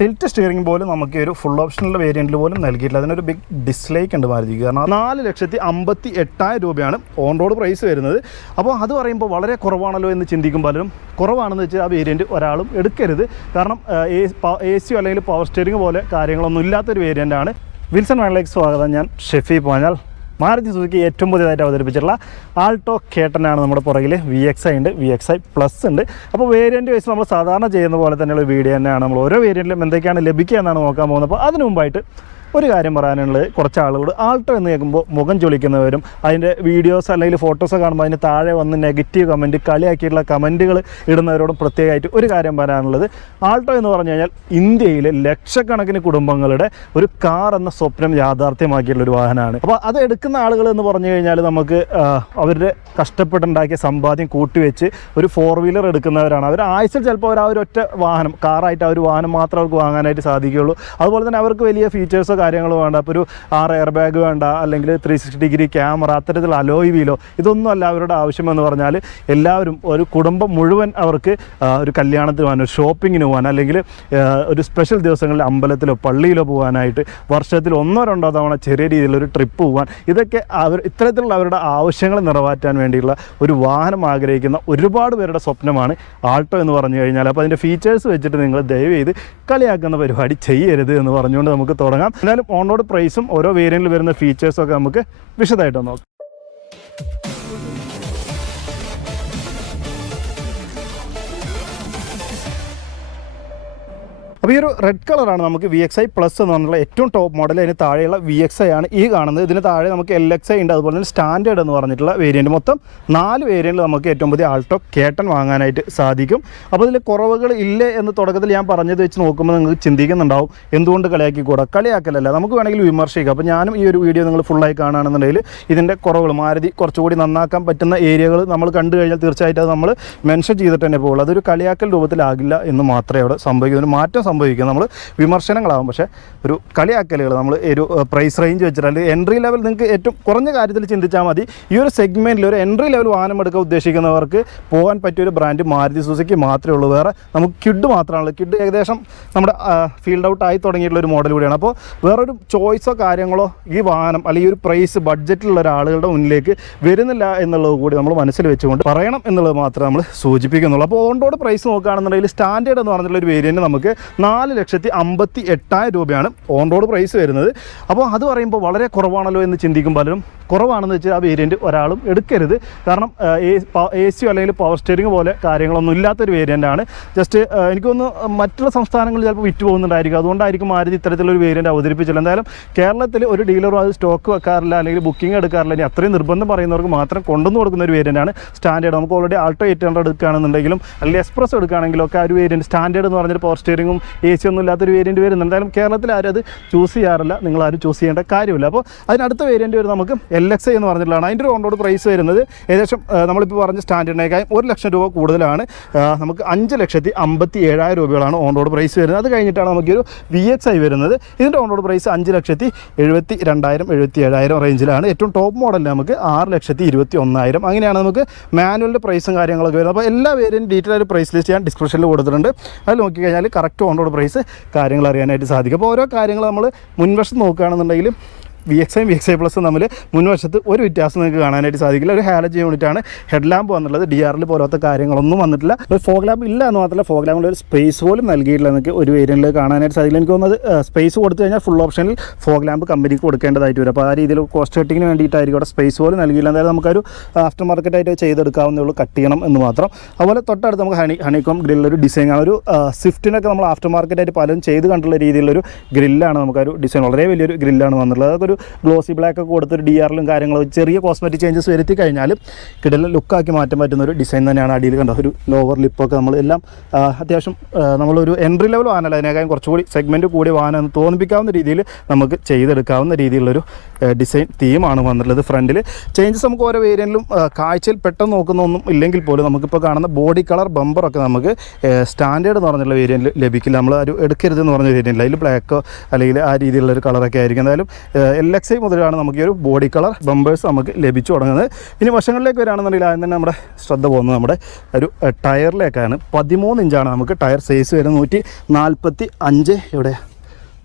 Tilt steering പോലും നമുക്ക് ഒരു ഫുൾ ഓപ്ഷണൽ വേരിയന്റിൽ പോലും നൽകിയിട്ടില്ല. അതിനൊരു ബിഗ് ഡിസ്ലൈക്ക് ഉണ്ട് മാരുതിക്ക് കാരണം നാല് ലക്ഷത്തി അമ്പത്തി എട്ടായിരം രൂപയാണ് ഓൺ റോഡ് പ്രൈസ് വരുന്നത്. അപ്പോൾ അത് പറയുമ്പോൾ വളരെ കുറവാണല്ലോ എന്ന് ചിന്തിക്കും പലരും. കുറവാണെന്ന് വെച്ചാൽ ആ വേരിയന്റ് ഒരാളും എടുക്കരുത്. കാരണം എ സിയോ അല്ലെങ്കിൽ പവർ സ്റ്റിയറിംഗ് പോലെ കാര്യങ്ങളൊന്നും ഇല്ലാത്തൊരു വേരിയന്റാണ് വിൽസൺ വേണലേക്ക് സ്വാഗതം. ഞാൻ ഷെഫി പോഞ്ഞാൽ മാരുതി സുസുക്കി ഏറ്റവും പുതിയതായിട്ട് അവതരിപ്പിച്ചിട്ടുള്ള ആൾട്ടോ കേട്ടനാണ് നമ്മുടെ പുറകിൽ വി എക്സ് ഐ ഉണ്ട്. വി എക്സ് ഐ പ്ലസ് ഉണ്ട്. അപ്പോൾ വേരിയന്റ് വൈസ് നമ്മൾ സാധാരണ ചെയ്യുന്ന പോലെ തന്നെയുള്ള വീഡിയോ തന്നെയാണ്. നമ്മൾ ഓരോ വേരിയന്റിലും എന്തൊക്കെയാണ് ലഭിക്കുക എന്നാണ് നോക്കാൻ പോകുന്നത്. അപ്പോൾ അതിനു മുമ്പായിട്ട് ഒരു കാര്യം പറയാനുള്ളത് കുറച്ച് ആളുകൾ ആൾട്ടോ എന്ന് കേൾക്കുമ്പോൾ മുഖം ചൊളിക്കുന്നവരും അതിന്റെ വീഡിയോസ് അല്ലെങ്കിൽ ഫോട്ടോസ് കാണുമ്പോൾ അതിന് താഴെ വന്ന് നെഗറ്റീവ് കമന്റ് കളിയാക്കിയിട്ടുള്ള കമന്റുകൾ ഇടുന്നവരോടും പ്രത്യേകമായിട്ട് ഒരു കാര്യം പറയാനുള്ളത് ആൾട്ടോ എന്ന് പറഞ്ഞു കഴിഞ്ഞാൽ ഇന്ത്യയിലെ ലക്ഷക്കണക്കിന് കുടുംബങ്ങളുടെ ഒരു കാർ എന്ന സ്വപ്നം യാഥാർത്ഥ്യമാക്കിയിട്ടുള്ള ഒരു വാഹനമാണ്. അപ്പോൾ അത് എടുക്കുന്ന ആളുകൾ എന്ന് പറഞ്ഞു കഴിഞ്ഞാൽ നമുക്ക് അവരുടെ കഷ്ടപ്പെട്ടുണ്ടാക്കിയ സമ്പാദ്യം കൂട്ടിവെച്ച് ഒരു ഫോർ വീലർ എടുക്കുന്നവരാണ്. അവർ ആഴ്ചയിൽ ചിലപ്പോൾ അവർ ആ ഒരു ഒറ്റ വാഹനം കാറായിട്ട് ആ ഒരു വാഹനം മാത്രം അവർക്ക് വാങ്ങാനായിട്ട് സാധിക്കുകയുള്ളൂ. അതുപോലെ തന്നെ അവർക്ക് വലിയ ഫീച്ചേഴ്സോ കാര്യങ്ങളോ വേണ്ട. ഇപ്പോൾ ഒരു ആറ് എയർ ബാഗ് വേണ്ട അല്ലെങ്കിൽ ത്രീ സിക്സ്റ്റി ഡിഗ്രി ക്യാമറ അത്തരത്തിലുള്ള അലോയ് വീലോ ഇതൊന്നും അല്ല അവരുടെ ആവശ്യമെന്ന് പറഞ്ഞാൽ എല്ലാവരും ഒരു കുടുംബം മുഴുവൻ അവർക്ക് ഒരു കല്യാണത്തിന് പോകാൻ ഒരു ഷോപ്പിങ്ങിന് പോകാൻ അല്ലെങ്കിൽ ഒരു സ്പെഷ്യൽ ദിവസങ്ങളിൽ അമ്പലത്തിലോ പള്ളിയിലോ പോകാനായിട്ട് വർഷത്തിൽ ഒന്നോ രണ്ടോ തവണ ചെറിയ രീതിയിലൊരു ട്രിപ്പ് പോകാൻ ഇതൊക്കെ അവർ ഇത്തരത്തിലുള്ള അവരുടെ ആവശ്യങ്ങൾ നിറവേറ്റാൻ വേണ്ടിയുള്ള ഒരു വാഹനം ആഗ്രഹിക്കുന്ന ഒരുപാട് പേരുടെ സ്വപ്നമാണ് ആൾട്ടോ എന്ന് പറഞ്ഞു കഴിഞ്ഞാൽ. അപ്പോൾ അതിന്റെ ഫീച്ചേഴ്സ് വെച്ചിട്ട് നിങ്ങൾ ദയവ് ചെയ്ത് കളിയാക്കുന്ന പരിപാടി ചെയ്യരുത് എന്ന് പറഞ്ഞുകൊണ്ട് നമുക്ക് തുടങ്ങാം. എന്നാലും ഓൺ റോഡ് പ്രൈസും ഓരോ വേരിയന്റിൽ വരുന്ന ഫീച്ചേഴ്സും ഒക്കെ നമുക്ക് വിശദമായിട്ട് നോക്കാം. അപ്പോൾ ഈ ഒരു റെഡ് കളറാണ് നമുക്ക് വി എക്സ് ഐ പ്ലസ് എന്ന് പറഞ്ഞുള്ള ഏറ്റവും ടോപ്പ് മോഡൽ അതിന് താഴെയുള്ള വി എക്സ് ഐ ആണ് ഈ കാണുന്നത്. ഇതിന് താഴെ നമുക്ക് എൽ എക്സ് ഐ ഉണ്ട്. അതുപോലെ തന്നെ സ്റ്റാൻഡേർഡ് എന്ന് പറഞ്ഞിട്ടുള്ള വേരിയന്റ് മൊത്തം നാല് വേരിയന്റിൽ നമുക്ക് ഏറ്റവും പുതിയ ആൾട്ടോ കേട്ടൻ വാങ്ങാനായിട്ട് സാധിക്കും. അപ്പോൾ ഇതിൽ കുറവുകൾ ഇല്ലേ എന്ന് തുടക്കത്തിൽ ഞാൻ പറഞ്ഞത് വെച്ച് നോക്കുമ്പോൾ നിങ്ങൾക്ക് ചിന്തിക്കുന്നുണ്ടാവും. എന്തുകൊണ്ട് കളിയാക്കിക്കൂടാ? കളിയാക്കലല്ല. നമുക്ക് വേണമെങ്കിൽ വിമർശിക്കാം. അപ്പോൾ ഞാനും ഈ ഒരു വീഡിയോ നിങ്ങൾ ഫുള്ളായി കാണുകയാണെന്നുണ്ടെങ്കിൽ ഇതിന്റെ കുറവുകൾ മാരുതി കുറച്ചുകൂടി നന്നാക്കാൻ പറ്റുന്ന ഏരിയകൾ നമ്മൾ കണ്ടു കഴിഞ്ഞാൽ തീർച്ചയായിട്ടും അത് നമ്മൾ മെൻഷൻ ചെയ്തിട്ട് തന്നെ പോകുള്ളൂ അതൊരു കളിയാക്കൽ രൂപത്തിലാകില്ല എന്ന് മാത്രമേ അവിടെ സംഭവിക്കുന്നു മാറ്റം സംഭവിക്കും. നമ്മൾ വിമർശനങ്ങളാവും. പക്ഷേ ഒരു കളിയാക്കലുകൾ നമ്മൾ ഒരു പ്രൈസ് റേഞ്ച് വെച്ചിട്ട് എൻട്രി ലെവൽ നിങ്ങൾക്ക് ഏറ്റവും കുറഞ്ഞ കാര്യത്തിൽ ചിന്തിച്ചാൽ മതി. ഈ ഒരു സെഗ്മെന്റിൽ ഒരു എൻട്രി ലെവൽ വാഹനം എടുക്കാൻ ഉദ്ദേശിക്കുന്നവർക്ക് പോകാൻ പറ്റിയ ഒരു ബ്രാൻഡ് മാരുതി സുസുക്കി മാത്രമേ ഉള്ളൂ. വേറെ നമുക്ക് കിഡ് മാത്രമാണുള്ളൂ കിഡ് ഏകദേശം നമ്മുടെ ഫീൽഡ് ഔട്ട് ആയി തുടങ്ങിയിട്ടുള്ള ഒരു മോഡൽ കൂടിയാണ്. അപ്പോൾ വേറൊരു ചോയ്സോ കാര്യങ്ങളോ ഈ വാഹനം അല്ലെങ്കിൽ ഒരു പ്രൈസ് ബഡ്ജറ്റിലുള്ള ഒരാളുകളുടെ മുന്നിലേക്ക് വരുന്നില്ല എന്നുള്ളത് കൂടി നമ്മൾ മനസ്സിൽ വെച്ചുകൊണ്ട് പറയണം എന്നുള്ളത് മാത്രമേ നമ്മൾ സൂചിപ്പിക്കുന്നുള്ളൂ. അപ്പോൾ റോഡ് പ്രൈസ് നോക്കുകയാണെന്നുണ്ടെങ്കിൽ സ്റ്റാൻഡേർഡ് എന്ന് പറഞ്ഞിട്ടുള്ള ഒരു വേരിയന്റ് നമുക്ക് നാല് ലക്ഷത്തി അമ്പത്തി എട്ടായിരം രൂപയാണ് ഓൺ റോഡ് പ്രൈസ് വരുന്നത്. അപ്പോൾ അത് പറയുമ്പോൾ വളരെ കുറവാണല്ലോ എന്ന് ചിന്തിക്കും പലരും. കുറവാണെന്ന് വെച്ചാൽ ആ വേരിയന്റ് ഒരാളും എടുക്കരുത്. കാരണം എ സിയോ അല്ലെങ്കിൽ പവർ സ്റ്റിയറിംഗ് പോലെ കാര്യങ്ങളൊന്നും ഇല്ലാത്തൊരു വേരിയന്റാണ് ജസ്റ്റ് എനിക്കൊന്ന് മറ്റുള്ള സംസ്ഥാനങ്ങളിൽ ചിലപ്പോൾ വിറ്റ് പോകുന്നുണ്ടായിരിക്കും. അതുകൊണ്ടായിരിക്കും മാരുതി ഇത്തരത്തിലൊരു വേരിയന്റ് അവതരിപ്പിച്ചില്ല എന്തായാലും കേരളത്തിൽ ഒരു ഡീലറും അത് സ്റ്റോക്ക് വെക്കാറില്ല അല്ലെങ്കിൽ ബുക്കിംഗ് എടുക്കാറില്ല ഇനി അത്രയും നിർബന്ധം പറയുന്നവർക്ക് മാത്രം കൊണ്ടുവന്ന് കൊടുക്കുന്ന ഒരു വേരിയന്റാണ് സ്റ്റാൻഡേർഡ് നമുക്ക് ഓൾറെഡി ആൾട്ടോ എയ്റ്റ് ഹൺഡ്രഡ് എടുക്കുകയാണെന്നുണ്ടെങ്കിലും അല്ലെങ്കിൽ എക്സ്പ്രസ് എടുക്കുകയാണെങ്കിലും ഒക്കെ ആ ഒരു വേരിയന്റ് സ്റ്റാൻഡേർഡ് എന്ന് പറഞ്ഞൊരു പവർ സ്റ്റിയറിംഗും എ സി ഒന്നും ഇല്ലാത്തൊരു വേരിയന്റ് വരുന്നുണ്ട്. എന്തായാലും കേരളത്തിൽ ആരും അത് ചൂസ് ചെയ്യാറില്ല. നിങ്ങൾ ആരും ചൂസ് ചെയ്യേണ്ട കാര്യമില്ല. അപ്പോൾ അതിനടുത്ത വേരിയന്റ് വരും നമുക്ക് എൽ എക്സ് എന്ന് പറഞ്ഞിട്ടുള്ളതാണ്. അതിന്റെ ഒരു പ്രൈസ് വരുന്നത് ഏകദേശം നമ്മളിപ്പോൾ പറഞ്ഞ സ്റ്റാൻഡേർഡിനേക്കാളും ഒരു ലക്ഷം രൂപ കൂടുതലാണ്. നമുക്ക് അഞ്ച് ലക്ഷത്തി അമ്പത്തി ഏഴായിരം രൂപയാണ് ഓൺ റോഡ് പ്രൈസ് വരുന്നത്. അത് കഴിഞ്ഞിട്ടാണ് നമുക്കൊരു വി എക്സ് ഐ വരുന്നത്. ഇതിന്റെ ഓൺറോഡ് പ്രൈസ് അഞ്ച് ലക്ഷത്തി എഴുപത്തി രണ്ടായിരം എഴുപത്തി ഏഴായിരം റേഞ്ചിലാണ് ഏറ്റവും ടോപ്പ് മോഡലിൽ നമുക്ക് ആറ് ലക്ഷത്തി ഇരുപത്തി ഒന്നായിരം. അങ്ങനെയാണ് നമുക്ക് മാനുവലിന്റെ പ്രൈസും കാര്യങ്ങളൊക്കെ വരുന്നത്. അപ്പോൾ എല്ലാ പേരും ഡീറ്റെയിൽ ആയിട്ട് പ്രൈസ് ലിസ്റ്റ് ഞാൻ ഡിസ്ക്രിപ്ഷനിൽ കൊടുത്തിട്ടുണ്ട്. അത് നോക്കിക്കഴിഞ്ഞാൽ കറക്റ്റ് ഓൺ റോഡ് പ്രൈസ് കാര്യങ്ങൾ അറിയാനായിട്ട് സാധിക്കും. അപ്പോൾ ഓരോ കാര്യങ്ങൾ നമ്മൾ മുൻവശം നോക്കുകയാണെന്നുണ്ടെങ്കിൽ V X I V X I പ്ലസും തമ്മിൽ മുൻവശത്ത് ഒരു വ്യത്യാസം നിങ്ങൾക്ക് കാണാനായിട്ട് സാധിക്കില്ല. ഒരു ഹാലജ് യൂണിറ്റാണ് ഹെഡ് ലാമ്പ് വന്നുള്ളത് ഡി ആറിൽ പോലത്തെ കാര്യങ്ങളൊന്നും വന്നിട്ടില്ല. ഒരു ഫോഗ് ലാമ്പ് ഇല്ല എന്ന് മാത്രമല്ല ഫോഗ് ലാമ്പിൽ ഒരു സ്പേസ് പോലും നൽകിയിട്ടില്ല നിങ്ങൾക്ക് ഒരു വേരിയന്റിൽ കാണാനായിട്ട് സാധിക്കില്ല. എനിക്ക് തോന്നുന്നത് സ്പേസ് കൊടുത്തു കഴിഞ്ഞാൽ ഫുൾ ഓപ്ഷനിൽ ഫോഗ് ലാമ്പ് കമ്പനിക്ക് കൊടുക്കേണ്ടതായിട്ട് വരും. അപ്പോൾ ആ രീതിയിൽ കോസ്റ്റ് കട്ടിങ്ങിന് വേണ്ടിയിട്ടായിരിക്കും അവിടെ സ്പേസ് പോലും നൽകിയില്ല. എന്തായാലും നമുക്കൊരു ആഫ്റ്റർ മാർക്കറ്റായിട്ട് ചെയ്തെടുക്കാവുന്നേ ഉള്ളൂ കട്ട് ചെയ്യണം എന്ന് മാത്രം. അതുപോലെ തൊട്ടടുത്ത് നമുക്ക് ഹണി ഹണിക്കോം ഗ്രില്ലൊരു ഡിസൈൻ ആണ്. ഒരു സ്വിഫ്റ്റിനൊക്കെ നമ്മൾ ആഫ്റ്റർ മാർക്കറ്റായിട്ട് പലരും ചെയ്ത് കണ്ടുള്ള രീതിയിലൊരു ഗ്രില്ലാണ് നമുക്കൊരു ഡിസൈൻ വളരെ വലിയൊരു ഗ്രില്ലാണ് വന്നിട്ടുള്ളത്. അതൊക്കെ ഒരു ഗ്ലോസി ബ്ലാക്ക് ഒക്കെ കൊടുത്തൊരു ഡി ആറിലും കാര്യങ്ങളും ചെറിയ കോസ്മെറ്റിക് ചേഞ്ചസ് വരുത്തി കഴിഞ്ഞാൽ കിടലിൽ ലുക്കാക്കി മാറ്റാൻ പറ്റുന്ന ഒരു ഡിസൈൻ തന്നെയാണ് അടിയിൽ കണ്ടത്. ഒരു ലോവർ ലിപ്പൊക്കെ നമ്മൾ എല്ലാം അത്യാവശ്യം നമ്മളൊരു എൻട്രി ലെവൽ വാഹനമല്ല അതിനേക്കാളും കുറച്ചുകൂടി സെഗ്മെന്റ് കൂടി വാഹനം എന്ന് തോന്നിപ്പിക്കാവുന്ന രീതിയിൽ നമുക്ക് ചെയ്തെടുക്കാവുന്ന രീതിയിലുള്ളൊരു ഡിസൈൻ തീമാണ് വന്നിട്ടുള്ളത് ഫ്രണ്ടിൽ ചേഞ്ചസ് നമുക്ക് ഓരോ വേരിയന്റിലും കാഴ്ചയിൽ പെട്ടെന്ന് നോക്കുന്ന ഒന്നും ഇല്ലെങ്കിൽ പോലും നമുക്കിപ്പോൾ കാണുന്ന ബോഡി കളർ ബമ്പറൊക്കെ നമുക്ക് സ്റ്റാൻഡേർഡ് എന്ന് പറഞ്ഞുള്ള വേരിയന്റിൽ ലഭിക്കില്ല. നമ്മൾ ഒരു എടുക്കരുതെന്ന് പറഞ്ഞ വേരിയന്റില്ല അതിൽ ബ്ലാക്കോ അല്ലെങ്കിൽ ആ രീതിയിലുള്ള ഒരു കളറൊക്കെ ആയിരിക്കും. എന്തായാലും എൽ മുതലാണ് നമുക്ക് ഈ ഒരു ബോഡി കളർ ബമ്പേഴ്സ് നമുക്ക് ലഭിച്ചു തുടങ്ങുന്നത്. ഇനി വശങ്ങളിലേക്ക് വരികയാണെന്നുണ്ടെങ്കിൽ ആദ്യം തന്നെ നമ്മുടെ ശ്രദ്ധ പോകുന്നത് നമ്മുടെ ഒരു ടയറിലേക്കാണ്. പതിമൂന്ന് ഇഞ്ചാണ് നമുക്ക് ടയർ സൈസ് വരുന്നത്. നൂറ്റി നാൽപ്പത്തി അഞ്ച് ഇവിടെ.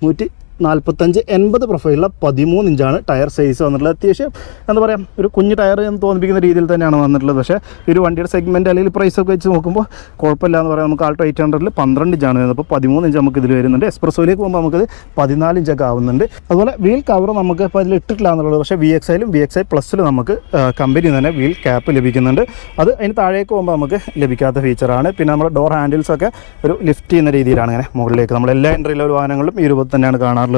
നൂറ്റി നാൽപ്പത്തഞ്ച് എൺപത് പ്രൊഫൈലുള്ള പതിമൂന്ന് ഇഞ്ചാണ് ടയർ സൈസ് വന്നിട്ടുള്ളത്. അത്യാവശ്യം എന്താ പറയുക ഒരു കുഞ്ഞ് ടയർ എന്ന് തോന്നിപ്പിക്കുന്ന രീതിയിൽ തന്നെയാണ് വന്നിട്ടുള്ളത്. പക്ഷേ ഒരു വണ്ടിയുടെ സെഗ്മെന്റ് അല്ലെങ്കിൽ പ്രൈസ് ഒക്കെ വെച്ച് നോക്കുമ്പോൾ കുഴപ്പമില്ല എന്ന് പറയാം. നമുക്ക് ആൾട്ടോ എയ്റ്റ് ഹൺഡ്രഡിൽ പന്ത്രണ്ട് ഇഞ്ചാണ് വരുന്നത്. അപ്പോൾ പതിമൂന്ന് ഇഞ്ച് നമുക്ക് ഇതിൽ വരുന്നുണ്ട്. എക്സ്പ്രസോയിലേക്ക് പോകുമ്പോൾ നമുക്കത് പതിനാല് ഇഞ്ചൊക്കെ ആവുന്നുണ്ട്. അതുപോലെ വീൽ കവർ നമുക്ക് ഇപ്പോൾ അതിൽ ഇട്ടിട്ടില്ല എന്നുള്ളത്. പക്ഷേ വി എക്സ് ഐയിലും വി എക്സ് ഐ പ്ലസ്സിലും നമുക്ക് കമ്പനി തന്നെ വീൽ ക്യാപ്പ് ലഭിക്കുന്നുണ്ട്. അത് അതിന് താഴേക്ക് പോകുമ്പോൾ നമുക്ക് ലഭിക്കാത്ത ഫീച്ചറാണ് പിന്നെ നമ്മുടെ ഡോർ ഹാൻഡിൽസൊക്കെ ഒരു ലിഫ്റ്റ് ചെയ്യുന്ന രീതിയിലാണ് ഇങ്ങനെ മുകളിലേക്ക്. നമ്മൾ എല്ലാ എൻട്രി ലെവൽ വാഹനങ്ങളിലും ഈ രൂപത്തിൽ തന്നെയാണ് കാണാറുള്ളത്.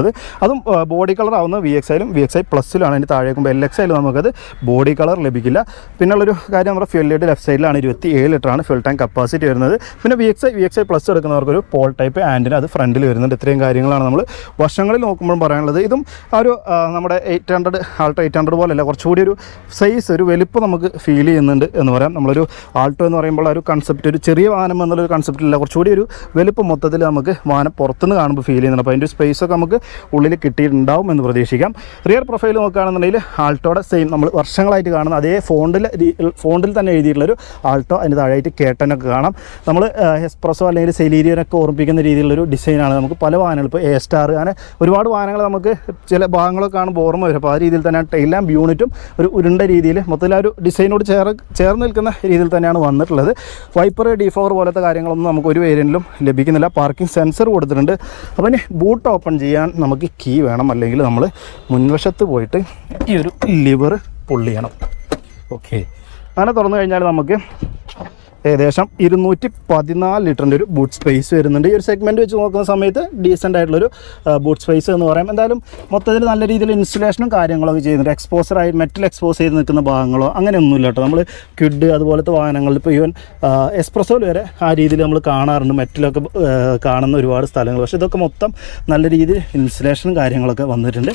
അതും ബോഡി കളർ ആവുന്ന വി എക്സ് ഐയിലും വി എക്സ് ഐ പ്ലസ്സിലാണ് അതിന്റെ താഴേക്കുമ്പോൾ എൽ എക്സ് ഐയിലും നമുക്കത് ബോഡി കളർ ലഭിക്കില്ല. പിന്നുള്ളൊരു കാര്യം നമ്മുടെ ഫ്യൂൽ ലൈറ്റ് ലെഫ്റ്റ് സൈഡിലാണ് ഇരുപത്തി ഏഴ് ലിറ്ററാണ് ഫ്യൂൽ ടാങ്ക് കപ്പാസിറ്റി വരുന്നത്. പിന്നെ V X I V X I plus എടുക്കുന്നവർക്കൊരു pole type ആന്റിന് അത് ഫ്രണ്ടിൽ വരുന്നുണ്ട്. ഇത്രയും കാര്യങ്ങളാണ് നമ്മൾ വർഷങ്ങളിൽ നോക്കുമ്പോൾ പറയാനുള്ളത്. ഇതും ആ ഒരു നമ്മുടെ eight hundred Alto eight hundred പോലെയല്ല കുറച്ചുകൂടി ഒരു സൈസ് ഒരു വലിപ്പം നമുക്ക് ഫീൽ ചെയ്യുന്നുണ്ട് എന്ന് പറയാം. നമ്മളൊരു ആൾട്ടോ എന്ന് പറയുമ്പോൾ ഒരു കൺസെപ്റ്റ് ഒരു ചെറിയ വാഹനം എന്നുള്ളൊരു കൺസെപ്റ്റില്ല കുറച്ചുകൂടി ഒരു വലിപ്പം മൊത്തത്തിൽ നമുക്ക് വാഹനം പുറത്തുനിന്ന് കാണുമ്പോൾ ഫീൽ ചെയ്യുന്നുണ്ട്. അപ്പോൾ അതിന്റെ സ്പേസ് ഒക്കെ നമുക്ക് ഉള്ളിൽ കിട്ടിയിട്ടുണ്ടാവും എന്ന് പ്രതീക്ഷിക്കാം. റിയർ പ്രൊഫൈൽ നോക്കുകയാണെന്നുണ്ടെങ്കിൽ ആൾട്ടോയുടെ സെയിം നമ്മൾ വർഷങ്ങളായിട്ട് കാണുന്ന അതേ ഫോണ്ടിൽ ഫോണ്ടിൽ തന്നെ എഴുതിയിട്ടുള്ളൊരു ആൾട്ടോ അതിന് താഴെയായിട്ട് കേട്ടനൊക്കെ കാണാം. നമ്മൾ എക്സ്പ്രസോ അല്ലെങ്കിൽ സെലീരിയനൊക്കെ ഓർമ്മിപ്പിക്കുന്ന രീതിയിലുള്ളൊരു ഡിസൈനാണ് നമുക്ക് പല വാഹനങ്ങൾ ഇപ്പോൾ എ സ്റ്റാർ അങ്ങനെ ഒരുപാട് വാഹനങ്ങൾ നമുക്ക് ചില ഭാഗങ്ങളൊക്കെ കാണുമ്പോൾ ഓർമ്മ വരും. അപ്പോൾ ആ രീതിയിൽ തന്നെ ടൈലാം യൂണിറ്റും ഒരു ഉരുണ്ട രീതിയിൽ മൊത്തത്തിൽ ആ ഒരു ഡിസൈനോട് ചേർ ചേർന്ന് നിൽക്കുന്ന രീതിയിൽ തന്നെയാണ് വന്നിട്ടുള്ളത്. വൈപ്പർ ഡിഫോർ പോലത്തെ കാര്യങ്ങളൊന്നും നമുക്ക് ഒരു വേരിയന്റിലും ലഭിക്കുന്നില്ല. പാർക്കിംഗ് സെൻസർ കൊടുത്തിട്ടുണ്ട്. അപ്പോൾ ഇനി ബൂട്ട് ഓപ്പൺ ചെയ്യാൻ നമുക്ക് കീ വേണം അല്ലെങ്കിൽ നമ്മൾ മുൻവശത്ത് പോയിട്ട് ഈ ഒരു ലിവർ പൊള്ളിയണം ഓക്കെ അങ്ങനെ തുറന്നു കഴിഞ്ഞാൽ നമുക്ക് ഏകദേശം ഇരുന്നൂറ്റി പതിനാല് ലിറ്ററിന്റെ ഒരു ബൂട്ട് സ്പേസ് വരുന്നുണ്ട്. ഈ ഒരു സെഗ്മെന്റ് വെച്ച് നോക്കുന്ന സമയത്ത് ഡീസന്റ് ആയിട്ടുള്ളൊരു ബൂട്ട് സ്പേസ് എന്ന് പറയാം. എന്തായാലും മൊത്തത്തിൽ നല്ല രീതിയിൽ ഇൻസ്റ്റലേഷനും കാര്യങ്ങളൊക്കെ ചെയ്യുന്നുണ്ട്. എക്സ്പോസറായി മെറ്റൽ എക്സ്പോസ് ചെയ്ത് നിൽക്കുന്ന ഭാഗങ്ങളോ അങ്ങനെയൊന്നുമില്ല കേട്ടോ. നമ്മൾ ക്വിഡ് അതുപോലത്തെ വാഹനങ്ങളിൽ ഇപ്പോൾ ഈവൻ എക്സ്പ്രസോയിൽ വരെ ആ രീതിയിൽ നമ്മൾ കാണാറുണ്ട്. മെറ്റലൊക്കെ കാണുന്ന ഒരുപാട് സ്ഥലങ്ങൾ. പക്ഷേ ഇതൊക്കെ മൊത്തം നല്ല രീതിയിൽ ഇൻസ്റ്റലേഷനും കാര്യങ്ങളൊക്കെ വന്നിട്ടുണ്ട്.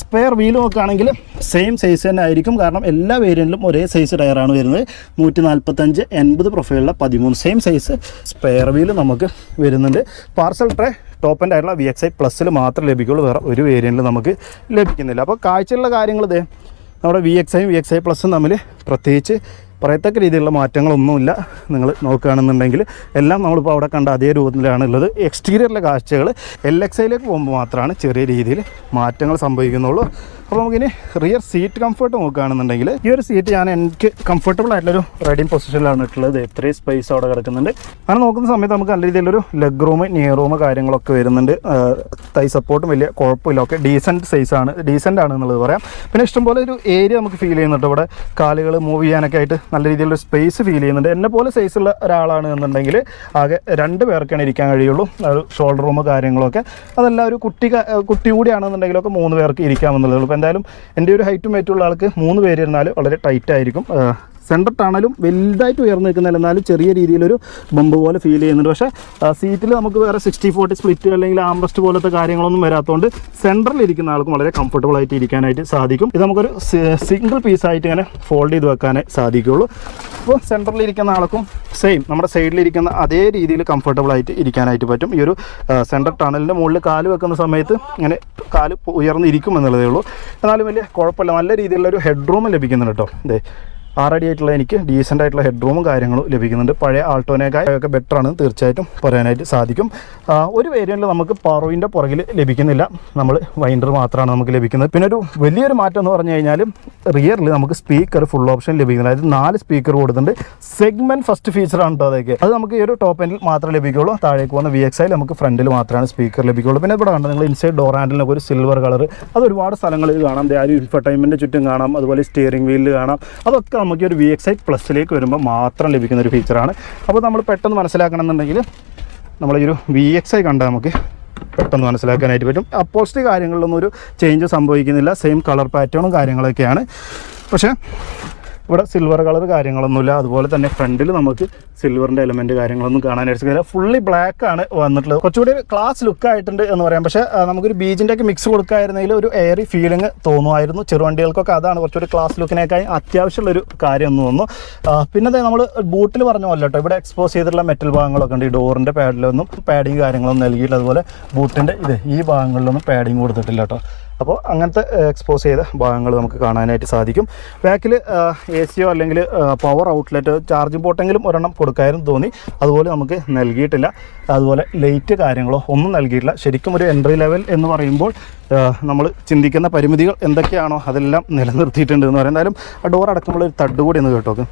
സ്പെയർ വീൽ നോക്കുകയാണെങ്കിൽ സെയിം സൈസ് തന്നെ ആയിരിക്കും. കാരണം എല്ലാ വേരിയന്റിലും ഒരേ സൈസ് ടയറാണ് വരുന്നത്. നൂറ്റി നാൽപ്പത്തഞ്ച് എൺപത് പ്രൊഫൈലുള്ള പതിമൂന്ന് സെയിം സൈസ് സ്പെയർ വീൽ നമുക്ക് വരുന്നുണ്ട്. പാർസൽ ട്രേ ടോപ്പ് ആൻഡ് ആയിട്ടുള്ള വി എക്സ് ഐ പ്ലസ്സിൽ മാത്രം ലഭിക്കുള്ളൂ. വേറെ ഒരു വേരിയന്റിൽ നമുക്ക് ലഭിക്കുന്നില്ല. അപ്പോൾ കാഴ്ചയുള്ള കാര്യങ്ങൾ ഇതേ നമ്മുടെ വി എക്സ് ഐയും വി എക്സ് ഐ പ്ലസും തമ്മിൽ പ്രത്യേകിച്ച് പറയത്തക്ക രീതിയിലുള്ള മാറ്റങ്ങളൊന്നുമില്ല. നിങ്ങൾ നോക്കുകയാണെന്നുണ്ടെങ്കിൽ എല്ലാം നമ്മളിപ്പോൾ അവിടെ കണ്ട അതേ രൂപത്തിലാണ് ഉള്ളത്. എക്സ്റ്റീരിയറിലെ കാഴ്ചകൾ എൽ എക്സ് ഐയിലേക്ക് പോകുമ്പോൾ മാത്രമാണ് ചെറിയ രീതിയിൽ മാറ്റങ്ങൾ സംഭവിക്കുന്നുള്ളൂ. അപ്പോൾ നമുക്കിനി റിയർ സീറ്റ് കംഫർട്ട് നോക്കുകയാണെന്നുണ്ടെങ്കിൽ ഈ ഒരു സീറ്റ് ഞാൻ എനിക്ക് കംഫർട്ടബിൾ ആയിട്ടുള്ളൊരു റൈഡിങ് പൊസിഷനിലാണ് ഇട്ടുള്ളത്. ഇത്രയും സ്പേസ് അവിടെ കിടക്കുന്നുണ്ട്. അങ്ങനെ നോക്കുന്ന സമയത്ത് നമുക്ക് നല്ല രീതിയിലൊരു ലെഗ് റൂം നിയർ റൂം കാര്യങ്ങളൊക്കെ വരുന്നുണ്ട്. തൈ സപ്പോർട്ടും വലിയ കുഴപ്പമില്ല. ഒക്കെ ഡീസന്റ് സൈസാണ് ഡീസന്റ് ആണ് എന്നുള്ളത് പറയാം. പിന്നെ ഇഷ്ടംപോലെ ഒരു ഏരിയ നമുക്ക് ഫീൽ ചെയ്യുന്നുണ്ട്. ഇവിടെ കാലുകൾ മൂവ് ചെയ്യാനൊക്കെ ആയിട്ട് നല്ല രീതിയിലൊരു സ്പേസ് ഫീൽ ചെയ്യുന്നുണ്ട്. എന്നെ പോലെ സൈസുള്ള ഒരാളാണ് എന്നുണ്ടെങ്കിൽ ആകെ രണ്ട് പേർക്കാണ് ഇരിക്കാൻ കഴിയുള്ളൂ. ഒരു ഷോൾഡർ റൂം കാര്യങ്ങളൊക്കെ. അതല്ല ഒരു കുട്ടി കുട്ടി കൂടിയാണെന്നുണ്ടെങ്കിലൊക്കെ മൂന്ന് പേർക്ക് ഇരിക്കാമെന്നുള്ളത് എന്തായാലും എന്റെ ഒരു ഹൈറ്റും വെയിറ്റുള്ള ആൾക്ക് മൂന്ന് പേര് ഇരുന്നാൽ വളരെ ടൈറ്റ് ആയിരിക്കും. സെന്റർ ടണലും വലുതായിട്ട് ഉയർന്നു നിൽക്കുന്നില്ല എന്നാലും ചെറിയ രീതിയിലൊരു ബമ്പ് പോലെ ഫീൽ ചെയ്യുന്നുണ്ട്. പക്ഷേ സീറ്റിൽ നമുക്ക് വേറെ സിക്സ്റ്റി ഫോർട്ടി സ്പ്ലിറ്റ് അല്ലെങ്കിൽ ആംറസ്റ്റ് പോലത്തെ കാര്യങ്ങളൊന്നും വരാത്തതുകൊണ്ട് സെന്ററിൽ ഇരിക്കുന്ന ആൾക്കും വളരെ കംഫർട്ടബിൾ ആയിട്ട് ഇരിക്കാനായിട്ട് സാധിക്കും. ഇത് നമുക്കൊരു സിംഗിൾ പീസായിട്ട് ഇങ്ങനെ ഫോൾഡ് ചെയ്ത് വെക്കാനേ സാധിക്കുകയുള്ളൂ. അപ്പോൾ സെന്ററിൽ ഇരിക്കുന്ന ആൾക്കും സെയിം നമ്മുടെ സൈഡിലിരിക്കുന്ന അതേ രീതിയിൽ കംഫർട്ടബിൾ ആയിട്ട് ഇരിക്കാനായിട്ട് പറ്റും. ഈ ഒരു സെന്റർ ടണലിന്റെ മുകളിൽ കാൽ വെക്കുന്ന സമയത്ത് ഇങ്ങനെ കാൽ ഉയർന്നിരിക്കും എന്നുള്ളതേ ഉള്ളൂ. എന്നാലും വലിയ കുഴപ്പമില്ല. നല്ല രീതിയിലുള്ള ഒരു ഹെഡ് റൂം ലഭിക്കുന്നുണ്ട് കേട്ടോ. ഇതേ ആറടി ആയിട്ടുള്ള എനിക്ക് ഡീസന്റ് ആയിട്ടുള്ള ഹെഡ് റൂമും കാര്യങ്ങളും ലഭിക്കുന്നുണ്ട്. പഴയ ആൾട്ടോനേക്കായൊക്കെ ബെറ്റർ ആണ് തീർച്ചയായിട്ടും പറയാനായിട്ട് സാധിക്കും. ഒരു വേരിയന്റിൽ നമുക്ക് പാറോയിന്റെ പുറകിൽ ലഭിക്കുന്നില്ല. നമ്മൾ വൈൻഡർ മാത്രമാണ് നമുക്ക് ലഭിക്കുന്നത്. പിന്നെ ഒരു വലിയൊരു മാറ്റം എന്ന് പറഞ്ഞു കഴിഞ്ഞാൽ റിയറിൽ നമുക്ക് സ്പീക്കർ ഫുൾ ഓപ്ഷൻ ലഭിക്കുന്നത് അതായത് നാല് സ്പീക്കർ കൊടുക്കുന്നുണ്ട് സെഗ്മെന്റ് ഫസ്റ്റ് ഫീച്ചറാണ് കേട്ടോ അതൊക്കെ. അത് നമുക്ക് ഈ ഒരു ടോപ്പ് എൻഡിൽ മാത്രമേ ലഭിക്കുള്ളൂ. താഴേക്ക് പോകുന്ന വി എക്സ് ഐ നമുക്ക് ഫ്രണ്ടിൽ മാത്രമാണ് സ്പീക്കർ ലഭിക്കുള്ളൂ. പിന്നെ ഇവിടെ കണ്ടത് നിങ്ങൾ ഇൻസൈഡ് ഡോർ ഹാൻഡിലിനൊക്കെ ഒരു സിൽവർ കളർ അത് ഒരുപാട് സ്ഥലങ്ങളിൽ കാണാം. ആ ഇൻഫർടൈൻമെന്റ് ചുറ്റും കാണാം. അതുപോലെ സ്റ്റിയറിംഗ് വീലിൽ കാണാം. അതൊക്കെ നമുക്ക് ഒരു വി എക്സ് ഐ പ്ലസിലേക്ക് വരുമ്പോൾ മാത്രം ലഭിക്കുന്ന ഒരു ഫീച്ചറാണ് അപ്പോൾ നമ്മൾ പെട്ടെന്ന് മനസ്സിലാക്കണമെന്നുണ്ടെങ്കിൽ നമ്മൾ ഈ ഒരു വി എക്സ് ഐ കണ്ടാൽ നമുക്ക് പെട്ടെന്ന് മനസ്സിലാക്കാനായിട്ട് പറ്റും. അപ്പോസിറ്റ് കാര്യങ്ങളിലൊന്നും ഒരു ചേഞ്ച് സംഭവിക്കുന്നില്ല. സെയിം കളർ പാറ്റേണും കാര്യങ്ങളൊക്കെയാണ്. പക്ഷേ ഇവിടെ സിൽവർ കളർ കാര്യങ്ങളൊന്നുമില്ല. അതുപോലെ തന്നെ ഫ്രണ്ടിൽ നമുക്ക് സിൽവറിന്റെ എലമെന്റ് കാര്യങ്ങളൊന്നും കാണാനായിട്ട് സാധിക്കില്ല. ഫുള്ളി ബ്ലാക്ക് ആണ് വന്നിട്ടുള്ളത്. കുറച്ചുകൂടി ക്ലാസ് ലുക്ക് ആയിട്ടുണ്ട് എന്ന് പറയാം. പക്ഷേ നമുക്കൊരു ബീജിന്റെ ഒക്കെ മിക്സ് കൊടുക്കായിരുന്നെങ്കിൽ ഒരു എയറി ഫീലിംഗ് തോന്നുമായിരുന്നു. ചെറുവണ്ടികൾക്കൊക്കെ അതാണ് കുറച്ചുകൂടി ക്ലാസ് ലുക്കിനേക്കായി അത്യാവശ്യമുള്ളൊരു കാര്യം എന്ന് തോന്നുന്നു. പിന്നെ നമ്മൾ ബൂട്ടിൽ പറഞ്ഞ പോലെ കേട്ടോ. ഇവിടെ എക്സ്പോസ് ചെയ്തിട്ടുള്ള മെറ്റൽ ഭാഗങ്ങളൊക്കെ ഉണ്ട്. ഈ ഡോറിന്റെ പാഡിലൊന്നും പാഡിങ് കാര്യങ്ങളൊന്നും നൽകിയില്ല അതുപോലെ ബൂട്ടിന്റെ ഇത് ഈ ഭാഗങ്ങളിലൊന്നും പാഡിങ് കൊടുത്തിട്ടില്ല കേട്ടോ. അപ്പോൾ അങ്ങനത്തെ എക്സ്പോസ് ചെയ്ത ഭാഗങ്ങൾ നമുക്ക് കാണാനായിട്ട് സാധിക്കും. ബാക്കിൽ എ സിയോ അല്ലെങ്കിൽ പവർ ഔട്ട്ലെറ്റ് ചാർജിംഗ് പോട്ടെങ്കിലും ഒരെണ്ണം കൊടുക്കാനും തോന്നി അതുപോലെ നമുക്ക് നൽകിയിട്ടില്ല. അതുപോലെ ലൈറ്റ് കാര്യങ്ങളോ ഒന്നും നൽകിയിട്ടില്ല. ശരിക്കും ഒരു എൻട്രി ലെവൽ എന്ന് പറയുമ്പോൾ നമ്മൾ ചിന്തിക്കുന്ന പരിമിതികൾ എന്തൊക്കെയാണോ അതെല്ലാം നിലനിർത്തിയിട്ടുണ്ട് എന്ന് പറയുന്നാലും ആ ഡോർ അടക്കമുള്ള ഒരു തട്ട് കൂടി ഒന്ന് കേട്ടോക്ക്.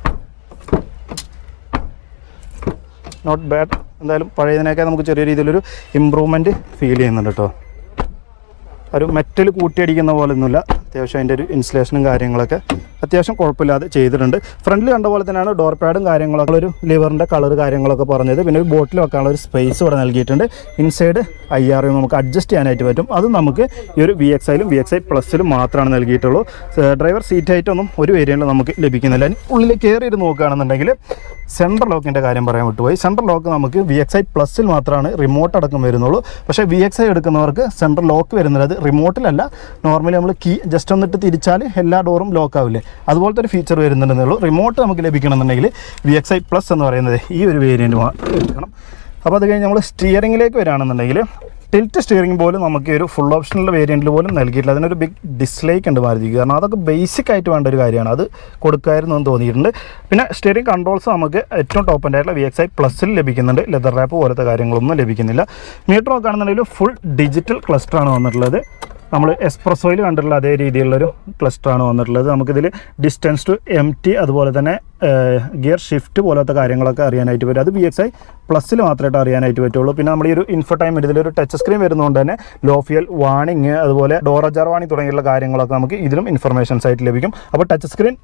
നോട്ട് ബാഡ് എന്തായാലും പഴയതിനേക്കാൾ നമുക്ക് ചെറിയ രീതിയിലൊരു ഇമ്പ്രൂവ്മെന്റ് ഫീൽ ചെയ്യുന്നുണ്ട് കേട്ടോ. ഒരു മെറ്റൽ കൂട്ടിയടിക്കുന്ന പോലെ ഒന്നുമില്ല അത്യാവശ്യം അതിന്റെ ഒരു ഇൻസുലേഷനും കാര്യങ്ങളൊക്കെ അത്യാവശ്യം കുഴപ്പമില്ലാതെ ചെയ്തിട്ടുണ്ട്. ഫ്രണ്ടിൽ കണ്ട പോലെ തന്നെയാണ് ഡോർ പാഡും കാര്യങ്ങളൊക്കെ. ഒരു ലിവറിന്റെ കളർ കാര്യങ്ങളൊക്കെ പറഞ്ഞത്. പിന്നെ ഒരു ബോട്ടിൽ വെക്കാനുള്ള ഒരു സ്പേസ് ഇവിടെ നൽകിയിട്ടുണ്ട്. ഇൻസൈഡ് ഐ ആർ നമുക്ക് അഡ്ജസ്റ്റ് ചെയ്യാനായിട്ട് പറ്റും. അത് നമുക്ക് ഈ ഒരു വി എക്സ് ഐയിലും വി എക്സ് ഐ പ്ലസിലും മാത്രമാണ് നൽകിയിട്ടുള്ളൂ. ഡ്രൈവർ സീറ്റ് ആയിട്ടൊന്നും ഒരു വേരിയന്റിൽ നമുക്ക് ലഭിക്കുന്നില്ല. ഉള്ളിൽ കയറി ഇരുന്ന് നോക്കുകയാണെന്നുണ്ടെങ്കിൽ സെൻട്രൽ ലോക്കിന്റെ കാര്യം പറയാൻ വിട്ടുപോയി. സെൻട്രൽ ലോക്ക് നമുക്ക് വി എക്സ് ഐ പ്ലസിൽ മാത്രമാണ് റിമോട്ട് അടക്കം വരുന്നുള്ളൂ. പക്ഷേ വി എക്സ് ഐ എടുക്കുന്നവർക്ക് സെൻട്രൽ ലോക്ക് വരുന്നത് റിമോട്ടിലല്ല നോർമലി നമ്മൾ കീ ജസ്റ്റ് ഒന്നിട്ട് തിരിച്ചാൽ എല്ലാ ഡോറും ലോക്ക് ആവില്ലേ? അതുപോലത്തെ ഒരു ഫീച്ചർ വരുന്നുണ്ടെന്നേ ഉള്ളൂ റിമോട്ട് നമുക്ക് ലഭിക്കണമെന്നുണ്ടെങ്കിൽ വി എക്സ് ഐ പ്ലസ് എന്ന് പറയുന്നത് ഈ ഒരു വേരിയന്റ് എടുക്കണം അപ്പോൾ അത് കഴിഞ്ഞ് നമ്മൾ സ്റ്റിയറിങ്ങിലേക്ക് വരികയാണെന്നുണ്ടെങ്കിൽ ടിൽറ്റ് സ്റ്റിയറിംഗ് പോലും നമുക്ക് ഒരു ഫുൾ ഓപ്ഷനുള്ള വേരിയന്റിൽ പോലും നൽകിയിട്ടില്ല. അതിനൊരു ബിഗ് ഡിസ്ലൈക്ക് ഉണ്ട് മാരുതിക്ക് കാരണം അതൊക്കെ ബേസിക് ആയിട്ട് വേണ്ട ഒരു കാര്യമാണ്. അത് കൊടുക്കായിരുന്നു എന്ന് തോന്നിയിട്ടുണ്ട്. പിന്നെ സ്റ്റിയറിംഗ് കൺട്രോൾസ് നമുക്ക് ഏറ്റവും ടോപ്പ് ആയിട്ടുള്ള വി എക്സ് ഐ പ്ലസിൽ ലഭിക്കുന്നുണ്ട്. ലെതർ റാപ്പ് പോലത്തെ കാര്യങ്ങളൊന്നും ലഭിക്കുന്നില്ല. മീറ്റർ നോക്കുകയാണെന്നുണ്ടെങ്കിൽ ഫുൾ ഡിജിറ്റൽ ക്ലസ്റ്ററാണ് വന്നിട്ടുള്ളത്. നമ്മൾ എക്സ്പ്രസോയിൽ കണ്ടിട്ടുള്ള അതേ രീതിയിലുള്ളൊരു ക്ലസ്റ്ററാണ് വന്നിട്ടുള്ളത്. നമുക്കിതിൽ ഡിസ്റ്റൻസ് ടു എം ടി അതുപോലെ തന്നെ ഗിയർ ഷിഫ്റ്റ് പോലത്തെ കാര്യങ്ങളൊക്കെ അറിയാനായിട്ട് വരും. അത് ബി എക്സ് ഐ പ്ലസ്സിൽ മാത്രമായിട്ട് അറിയാനായിട്ട് പറ്റുള്ളൂ. പിന്നെ നമ്മൾ ഈ ഒരു ഇൻഫോടൈം ഇതിലൊരു ടച്ച് സ്ക്രീൻ വരുന്നതുകൊണ്ട് തന്നെ ലോഫിയൽ വാണിങ് അതുപോലെ ഡോറജാർ വാണി തുടങ്ങിയുള്ള കാര്യങ്ങളൊക്കെ നമുക്ക് ഇതിലും ഇൻഫർമേഷൻസ് ആയിട്ട് ലഭിക്കും. അപ്പോൾ ടച്ച് സ്ക്രീൻ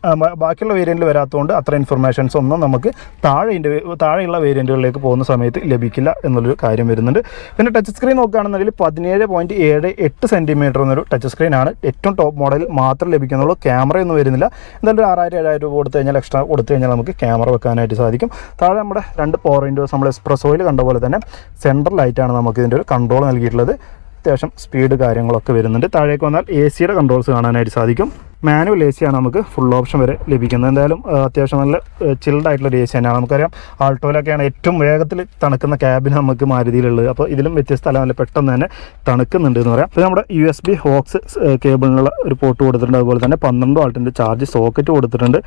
ബാക്കിയുള്ള വേരിയന്റിൽ വരാത്തതുകൊണ്ട് അത്ര ഇൻഫർമേഷൻസ് ഒന്നും നമുക്ക് താഴെ താഴെയുള്ള വേരിയന്റുകളിലേക്ക് പോകുന്ന സമയത്ത് ലഭിക്കില്ല എന്നുള്ളൊരു കാര്യം വരുന്നുണ്ട്. പിന്നെ ടച്ച് സ്ക്രീൻ നോക്കുകയാണെന്നുണ്ടെങ്കിൽ പതിനേഴ് പോയിന്റ് ഏഴ് എട്ട് സെന്റിമീറ്റർ എന്നൊരു ടച്ച് സ്ക്രീനാണ് ഏറ്റവും ടോപ്പ് മോഡലിൽ മാത്രം ലഭിക്കുന്നുള്ളൂ. ക്യാമറയൊന്നും വരുന്നില്ല. എന്തായാലും ഒരു ആറായിരം ഏഴായിരം രൂപ കൊടുത്തു കഴിഞ്ഞാൽ എക്സ്ട്രാ കൊടുത്തു കഴിഞ്ഞാൽ നമുക്ക് ക്യാമറ വെക്കാനായിട്ട് സാധിക്കും. താഴെ നമ്മുടെ രണ്ട് പവർ വിൻഡോസ് നമ്മൾ എക്സ്പ്രസോയിൽ കണ്ട പോലെ തന്നെ സെൻട്രലായിട്ടാണ് നമുക്ക് ഇതിന്റെ ഒരു കൺട്രോൾ നൽകിയിട്ടുള്ളത്. അത്യാവശ്യം സ്പീഡ് കാര്യങ്ങളൊക്കെ വരുന്നുണ്ട്. താഴേക്ക് വന്നാൽ എ സിയുടെ കൺട്രോൾസ് കാണാനായിട്ട് സാധിക്കും. മാനുവൽ എ സിയാണ് നമുക്ക് ഫുൾ ഓപ്ഷൻ വരെ ലഭിക്കുന്നത്. എന്തായാലും അത്യാവശ്യം നല്ല ചിൽഡ് ആയിട്ടുള്ള ഒരു എ സി തന്നെയാണ്. നമുക്കറിയാം ആൾട്ടോയിലൊക്കെയാണ് ഏറ്റവും വേഗത്തിൽ തണുക്കുന്ന ക്യാബിന് നമുക്ക് മാരുതിയിലുള്ളത്. അപ്പോൾ ഇതിലും വ്യത്യസ്ത അല്ല പെട്ടെന്ന് തന്നെ തണുക്കുന്നുണ്ട് എന്ന് പറയാം. അപ്പോൾ നമ്മുടെ യു എസ് ബി ഹോക്സ് കേബിളിനുള്ള ഒരു പോർട്ട് കൊടുത്തിട്ടുണ്ട്. അതുപോലെ തന്നെ പന്ത്രണ്ട് വാൾട്ടിന്റെ ചാർജ് സോക്കറ്റ് കൊടുത്തിട്ടുണ്ട്.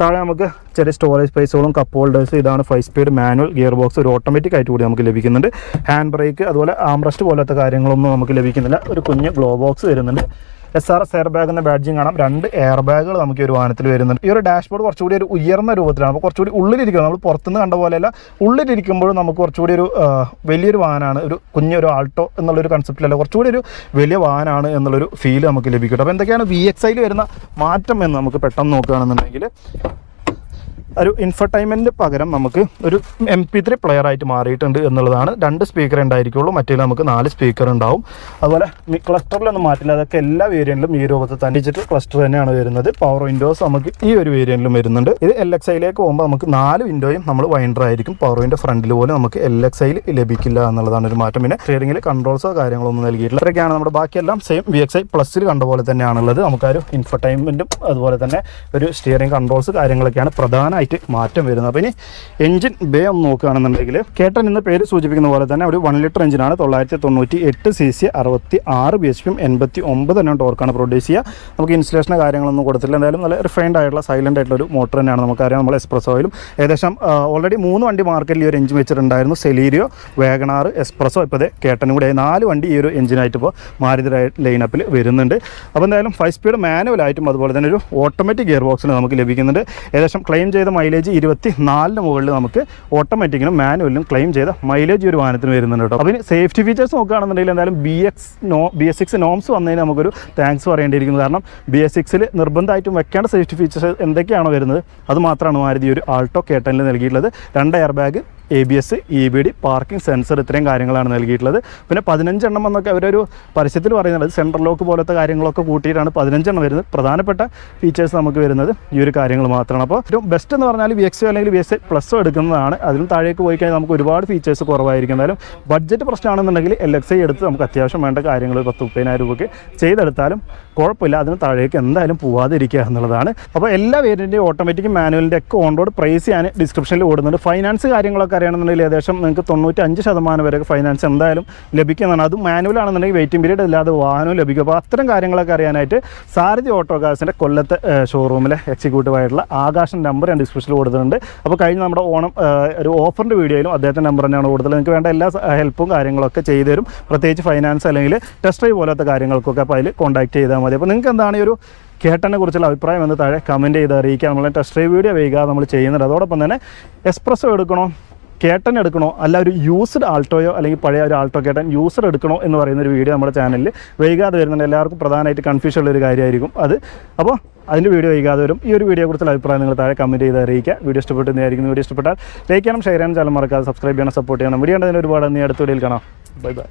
താഴെ നമുക്ക് ചെറിയ സ്റ്റോറേജ് സ്പേസുകളും കപ്പ് ഹോൾഡേഴ്സ് ഇതാണ് five speed manual gear box ഒരു ഓട്ടോമാറ്റിക് ആയിട്ട് കൂടി നമുക്ക് ലഭിക്കുന്നുണ്ട്. ഹാൻഡ് ബ്രേക്ക് അതുപോലെ ആംറസ്റ്റ് പോലത്തെ കാര്യങ്ങളൊന്നും നമുക്ക് ലഭിക്കുന്നില്ല. ഒരു കുഞ്ഞ് ഗ്ലോ ബോക്സ് വരുന്നുണ്ട്. S R S air bag എന്ന ബാഡ്ജിങ് കാണാം. രണ്ട് എയർ ബാഗുകൾ നമുക്ക് ഒരു വാഹനത്തിൽ വരുന്നുണ്ട്. ഈ ഒരു ഡാഷ്ബോർഡ് കുറച്ചുകൂടി ഒരു ഉയർന്ന രൂപത്തിലാണ്. അപ്പോൾ കുറച്ചുകൂടി ഉള്ളിലിരിക്കുന്നത് നമ്മൾ പുറത്തുനിന്ന് കണ്ട പോലെയല്ല. ഉള്ളിലിരിക്കുമ്പോഴും നമുക്ക് കുറച്ചുകൂടി ഒരു വലിയൊരു വാഹനമാണ്. ഒരു കുഞ്ഞൊരു ആൾട്ടോ എന്നുള്ളൊരു കൺസെപ്റ്റിലല്ല കുറച്ചുകൂടി ഒരു വലിയ വാഹനമാണ് എന്നുള്ളൊരു ഫീൽ നമുക്ക് ലഭിക്കും. അപ്പോൾ എന്തൊക്കെയാണ് വി എക്സ് ഐയിൽ വരുന്ന മാറ്റം എന്ന് നമുക്ക് പെട്ടെന്ന് നോക്കുകയാണെന്നുണ്ടെങ്കിൽ ഒരു ഇൻഫർടൈൻമെന്റ് പകരം നമുക്ക് ഒരു എം പി ത്രീ പ്ലെയർ ആയിട്ട് മാറിയിട്ടുണ്ട് എന്നുള്ളതാണ്. രണ്ട് സ്പീക്കർ ഉണ്ടായിരിക്കുള്ളൂ. മറ്റേ നമുക്ക് നാല് സ്പീക്കർ ഉണ്ടാവും. അതുപോലെ ക്ലസ്റ്ററിലൊന്നും മാറ്റില്ല. അതൊക്കെ എല്ലാ വേരിയന്റിലും ഈ രൂപത്തിൽ തന്നെ ഡിജിറ്റൽ ക്ലസ്റ്റർ തന്നെയാണ് വരുന്നത്. പവർ വിൻഡോസ് നമുക്ക് ഈ ഒരു വേരിയന്റിലും വരുന്നുണ്ട്. ഇത് എൽ എക്സ് ഐയിലേക്ക് പോകുമ്പോൾ നമുക്ക് നാല് വിൻഡോയും നമ്മൾ വൈൻഡർ ആയിരിക്കും. പവർ വിൻഡോ ഫ്രണ്ടിൽ പോലും നമുക്ക് എൽ എക്സ് ഐയിൽ ലഭിക്കില്ല എന്നുള്ളതാണ് ഒരു മാറ്റം. പിന്നെ സ്റ്റിയറിംഗിൽ കൺട്രോൾസോ കാര്യങ്ങളൊന്നും നൽകിയിട്ടില്ല. ഇത്രയൊക്കെയാണ് നമ്മുടെ ബാക്കിയെല്ലാം സെയിം വി എക്സ് ഐ പ്ലസ്സിൽ കണ്ട പോലെ തന്നെയാണുള്ളത്. നമുക്കൊരു ഇൻഫർടൈൻമെന്റും അതുപോലെ തന്നെ ഒരു സ്റ്റിയറിംഗ് കൺട്രോൾസ് കാര്യങ്ങളൊക്കെയാണ് പ്രധാനമായിട്ട് മാറ്റം വരുന്നത്. അപ്പോൾ ഇനി എഞ്ചിൻ ബേ ഒന്ന് നോക്കുകയാണെന്നുണ്ടെങ്കിൽ കേട്ടൻ എന്ന പേര് സൂചിപ്പിക്കുന്ന പോലെ തന്നെ ഒരു വൺ ലിറ്റർ എഞ്ചിനാണ് തൊള്ളായിരത്തി തൊണ്ണൂറ്റി എട്ട് സി സി അറുപത്തി ആറ് ബി എച്ച് പിയും എൺപത്തി ഒമ്പത് എണ്ണം ടോർക്കാണ് പ്രൊഡ്യൂസ് ചെയ്യുക. നമുക്ക് ഇൻസ്റ്റലേഷൻ കാര്യങ്ങളൊന്നും കൊടുത്തില്ല. എന്തായാലും നല്ല റിഫൈൻഡ് ആയിട്ടുള്ള സൈലന്റ് ആയിട്ടുള്ള ഒരു മോട്ടർ തന്നെയാണ് നമുക്കറിയാം നമ്മൾ എക്സ്പ്രസ് ഓയിലും ഏകദേശം ഓൾറെഡി മൂന്ന് വണ്ടി മാർക്കറ്റിൽ ഈ ഒരു എഞ്ചിൻ വെച്ചിട്ടുണ്ടായിരുന്നു. സെലീരിയോ വേഗണാർ എക്സ്പ്രസോ ഇപ്പോൾ ദേ കേട്ടനും കൂടെ. നാല് വണ്ടി ഈ ഒരു എഞ്ചിനായിട്ട് ഇപ്പോൾ മാരുതി ലൈനപ്പിൽ വരുന്നുണ്ട്. അപ്പോൾ എന്തായാലും ഫൈവ് സ്പീഡ് മാനുവൽ ആയിട്ടും അതുപോലെ തന്നെ ഒരു ഓട്ടോമാറ്റിക് ഗിയർ ബോക്സിൽ നമുക്ക് ലഭിക്കുന്നുണ്ട്. ഏകദേശം ക്ലെയിം ചെയ്ത മൈലേജ് ഇരുപത്തി നാലിന് മുകളിൽ നമുക്ക് ഓട്ടോമാറ്റിക്കിനും മാനുവലിനും ക്ലെയിം ചെയ്ത മൈലേജ് ഒരു വാഹനത്തിന് വരുന്നുണ്ട് കേട്ടോ. അതിന് സേഫ്റ്റി ഫീച്ചേഴ്സ് നോക്കുകയാണെന്നുണ്ടെങ്കിൽ എന്തായാലും B X no B S six norms വന്നതിന് നമുക്കൊരു താങ്ക്സ് പറയേണ്ടിയിരിക്കുന്നു. കാരണം ബി എസ് സിക്സിൽ നിർബന്ധമായിട്ടും വെക്കേണ്ട സേഫ്റ്റി ഫീച്ചേഴ്സ് എന്തൊക്കെയാണോ വരുന്നത്? അത് മാത്രമാണ് മാരുതി ഒരു ആൾട്ടോ കേട്ടനിൽ നൽകിയിട്ടുള്ളത്. രണ്ട് air bag A B S E B D parking sensor ഇത്രയും കാര്യങ്ങളാണ് നൽകിയിട്ടുള്ളത്. പിന്നെ പതിനഞ്ചെണ്ണം എന്നൊക്കെ അവരൊരു പരസ്യത്തിൽ പറയുന്നത് സെൻട്രൽ ലോക്ക് പോലത്തെ കാര്യങ്ങളൊക്കെ കൂട്ടിയിട്ടാണ് പതിനഞ്ചെണ്ണം വരുന്നത്. പ്രധാനപ്പെട്ട ഫീച്ചേഴ്സ് നമുക്ക് വരുന്നത് ഈ ഒരു കാര്യങ്ങൾ മാത്രമാണ്. അപ്പോൾ ഏറ്റവും ബെസ്റ്റ് എന്ന് പറഞ്ഞാൽ വി എക്സ് അല്ലെങ്കിൽ വി എസ് പ്ലസ്സോ പ്ലസ് എടുക്കുന്നതാണ്. അതിലും താഴേക്ക് പോയി കഴിഞ്ഞാൽ നമുക്ക് ഒരുപാട് ഫീച്ചേഴ്സ് കുറവായിരിക്കും. എന്നാലും ബഡ്ജറ്റ് പ്രശ്നമാണെന്നുണ്ടെങ്കിൽ എൽ എക്സ് ഐ എടുത്ത് നമുക്ക് അത്യാവശ്യം വേണ്ട കാര്യങ്ങൾ പത്ത് മുപ്പതിനായിരം രൂപയ്ക്ക് ചെയ്തെടുത്താലും കുഴപ്പമില്ല. അതിന് താഴേക്ക് എന്തായാലും പോവാതിരിക്കുക എന്നുള്ളതാണ്. അപ്പോൾ എല്ലാ വേരിയന്റിന്റെയും ഓട്ടോമാറ്റിക് മാനുവലിന്റെ ഒക്കെ ഓൺ റോഡ് പ്രൈസ് ഞാൻ ഡിസ്ക്രിപ്ഷനിൽ ഓടുന്നുണ്ട്. ഫൈനാൻസ് കാര്യങ്ങളൊക്കെ അറിയണമെന്നുണ്ടെങ്കിൽ ഏകദേശം നിങ്ങൾക്ക് തൊണ്ണൂറ്റി അഞ്ച് ശതമാനം വരെ ഫൈനാൻസ് എന്തായാലും ലഭിക്കുന്നതാണ്. അത് മാനുവൽ ആണെന്നുണ്ടെങ്കിൽ വെയിറ്റിംഗ് പീരീഡ് ഇല്ലാതെ വാഹനവും ലഭിക്കും. അപ്പോൾ അത്തരം കാര്യങ്ങളൊക്കെ അറിയാനായിട്ട് സാരഥി ഓട്ടോ കാർസിന്റെ കൊല്ലത്തെ ഷോറൂമിലെ എക്സിക്യൂട്ടീവായിട്ടുള്ള ആകാശം നമ്പർ ഞാൻ ഡിസ്ക്രിപ്ഷനിൽ കൊടുത്തിട്ടുണ്ട്. അപ്പോൾ കഴിഞ്ഞ നമ്മുടെ ഓണം ഒരു ഓഫറിന്റെ വീഡിയോയിലും അദ്ദേഹത്തിന്റെ നമ്പർ തന്നെയാണ് കൊടുത്തത് നിങ്ങൾക്ക് വേണ്ട എല്ലാ ഹെൽപ്പും കാര്യങ്ങളൊക്കെ ചെയ്തു തരും പ്രത്യേകിച്ച് ഫൈനാൻസ് അല്ലെങ്കിൽ ടെസ്റ്റ് ഡ്രൈവ് പോലത്തെ കാര്യങ്ങൾക്കൊക്കെ അപ്പോൾ അതിൽ കോൺടാക്ട് ചെയ്താൽ മതി. അപ്പോൾ നിങ്ങൾക്ക് എന്താണ് ഈ ഒരു കേട്ടനെ കുറിച്ചുള്ള അഭിപ്രായം എന്ന് താഴെ കമന്റ് ചെയ്ത് അറിയിക്കുക നമ്മൾ ടെസ്റ്റ് ഡ്രൈവ് വീഡിയോ വൈകാതെ നമ്മൾ ചെയ്യുന്നുണ്ട് അതോടൊപ്പം തന്നെ എക്സ്പ്രസ്സോ എടുക്കണോ കേട്ടൻ എടുക്കണോ അല്ല ഒരു യൂസ്ഡ് ആൾട്ടോയോ അല്ലെങ്കിൽ പഴയ ഒരു ആൾട്ടോ കേട്ടൻ യൂസർ എടുക്കണോ എന്ന് പറയുന്ന ഒരു വീഡിയോ നമ്മുടെ ചാനലിൽ വൈകാതെ വരുന്നുണ്ട്. എല്ലാവർക്കും പ്രധാനമായിട്ട് കൺഫ്യൂഷൻ ഉള്ള ഒരു കാര്യമായിരിക്കും അത്. അപ്പോൾ അതിന്റെ വീഡിയോ വൈകാതെ വരും. ഈ ഒരു വീഡിയോ കുറിച്ചുള്ള അഭിപ്രായം നിങ്ങൾ താഴെ കമന്റ് ചെയ്ത് അറിയിക്കുക. വീഡിയോ ഇഷ്ടപ്പെട്ടെന്നായിരിക്കും വീഡിയോ ഇഷ്ടപ്പെട്ടാൽ ലൈക്ക് ചെയ്യണം ഷെയർ ചെയ്യാനും ചാനൽ മറക്കാതെ സബ്സ്ക്രൈബ് ചെയ്യണം സപ്പോർട്ട് ചെയ്യണം. വീഡിയോ ഉണ്ടെങ്കിൽ ഒരുപാട് നീ അടുത്ത വീഡിയോയിൽ കാണാം. Bye bye